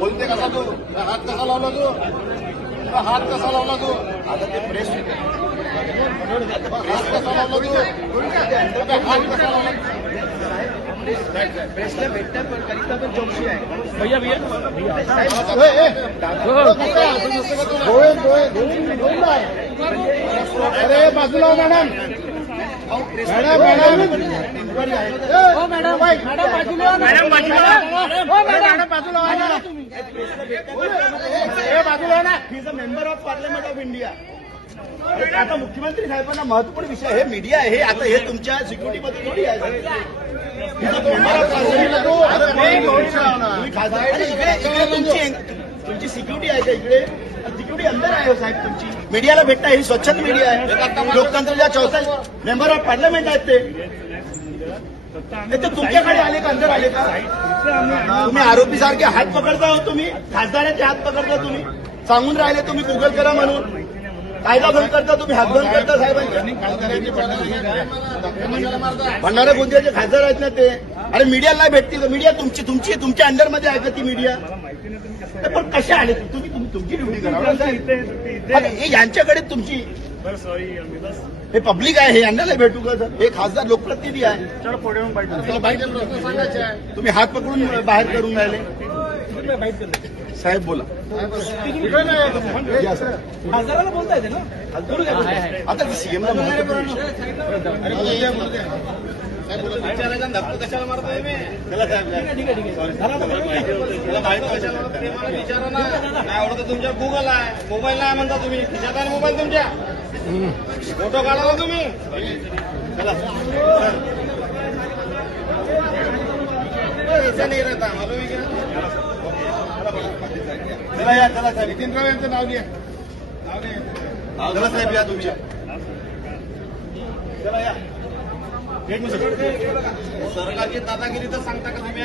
बोलते कसा तू? हात कसा लावला तू? हात कसा लावला तू? आता ते प्रेस हात कसा लावला तू? हात कसा लावला? प्रेसला भेटता पण करिता पण चौकशी आहे. भैया भैया अरे बाजूला हो मॅडम. मॅडम मॅडम मॅडम बाजूला बाजूला बाजूला ना. He is a member of parliament of India. आता मुख्यमंत्री साहेबांना महत्वपूर्ण विषय हे मीडिया आहे. आता हे तुमच्या सिक्युरिटीमध्ये थोडी आहे. तुमची सिक्युरिटी आहे का इकडे? सिक्युरिटी अंदर आहे हो साहेब तुमची. मीडियाला भेटता ही स्वच्छता मीडिया आहे. लोकतंत्राच्या 44 मेंबर ऑफ पार्लमेंट आहेत ते तुमच्याकडे आले का? अंदर आले का? तुम्ही आरोपी सारखे हात पकडता हो. तुम्ही खासदाराचे हात पकडता. तुम्ही सांगून राहिले तुम्ही गुगल करा म्हणून. कायदा भंग करता तुम्ही. हात भंग करता साहेबांचे. भंडारा गोंदियाचे खासदार आहेत ना ते. अरे मीडियाला नाही भेटतील का? मीडिया तुमच्या अंडरमध्ये आहे का ती मीडिया? पण कशा आले तुम्ही? तुमची ड्युटी करा. हे यांच्याकडे तुमची हे पब्लिक आहे. हे यांना नाही भेटू का? हे खासदार लोकप्रतिनिधी आहे. तुम्ही हात पकडून बाहेर करून राहिले. साहेब बोला. खासदाराला बोलता येते ना. आता सीएमला विचारायचा धक्का कशाला मारतोय मी? चला साहेब. ठीक आहे त्याला माहिती कशाला विचारा ना. नाही आवडत तुमच्या गुगल आहे, मोबाईल नाही म्हणता तुम्ही. खिशात आहे मोबाईल तुमच्या. फोटो काढा ना तुम्ही. चला. ऐसा नाही रहता मालूम है क्या? चला या. चला साहेब. नितीनराव यांचं नाव लिहा. चला साहेब या तुमच्या. चला या. सरकारची दादागिरी तर सांगता का तुम्ही?